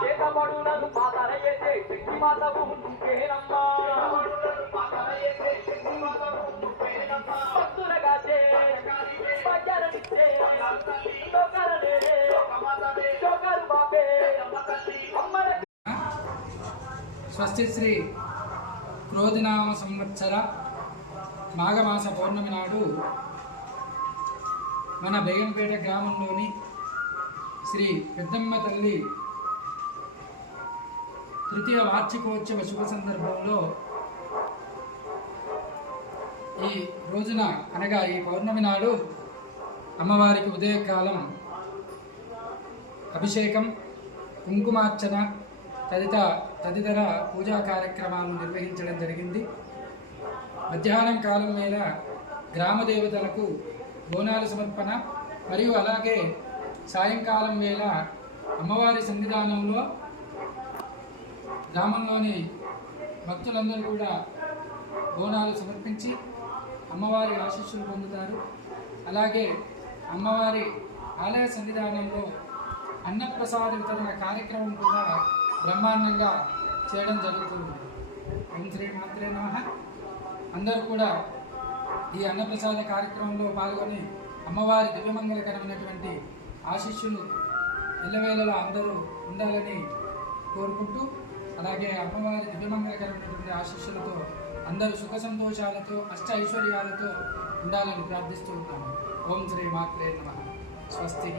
చేతబడులను పాతరయ్యేసే శక్తి మాతవు నువ్వేనమ్మా. భక్తులగాచే భాగ్యాలనిచ్చే లోకాలనేలే శోకాలు బాపే అమ్మల. స్వస్తి శ్రీ క్రోధినామ సంవత్సర మాఘమాస పౌర్ణమి నాడు మన బేగంపేట గ్రామంలోని శ్రీ పెద్దమ్మ తల్లి తృతీయ వార్షికోత్సవ శుభ సందర్భంలో ఈ రోజున అనగా ఈ పౌర్ణమి నాడు అమ్మవారికి ఉదయకాలం అభిషేకం, కుంకుమార్చన తదితర పూజా కార్యక్రమాలను నిర్వహించడం జరిగింది. మధ్యాహ్నం కాలం వేళ గ్రామ దేవతలకు బోనాల సమర్పణ మరియు అలాగే సాయంకాలం వేళ అమ్మవారి సన్నిధానంలో గ్రామంలోని భక్తులందరూ కూడా బోనాలు సమర్పించి అమ్మవారి ఆశీస్సులు పొందుతారు. అలాగే అమ్మవారి ఆలయ సన్నిధానంలో అన్నప్రసాద వితరణ కార్యక్రమం కూడా బ్రహ్మాండంగా చేయడం జరుగుతుంది. ఓం శ్రీ మాత్రే నమః. అందరూ కూడా ఈ అన్నప్రసాద కార్యక్రమంలో పాల్గొని అమ్మవారి దివ్యమంగళకరమైనటువంటి ఆశీస్సులు ఎల్లవేళలా అందరూ ఉండాలని కోరుకుంటూ, అలాగే అమ్మవారి దివ్యమంగళకరమైనటువంటి ఆశీస్సులతో అందరూ సుఖ సంతోషాలతో అష్ట ఐశ్వర్యాలతో ఉండాలని ప్రార్థిస్తూ ఉన్నాము. ఓం శ్రీ మాత్రే నమః. స్వస్తి.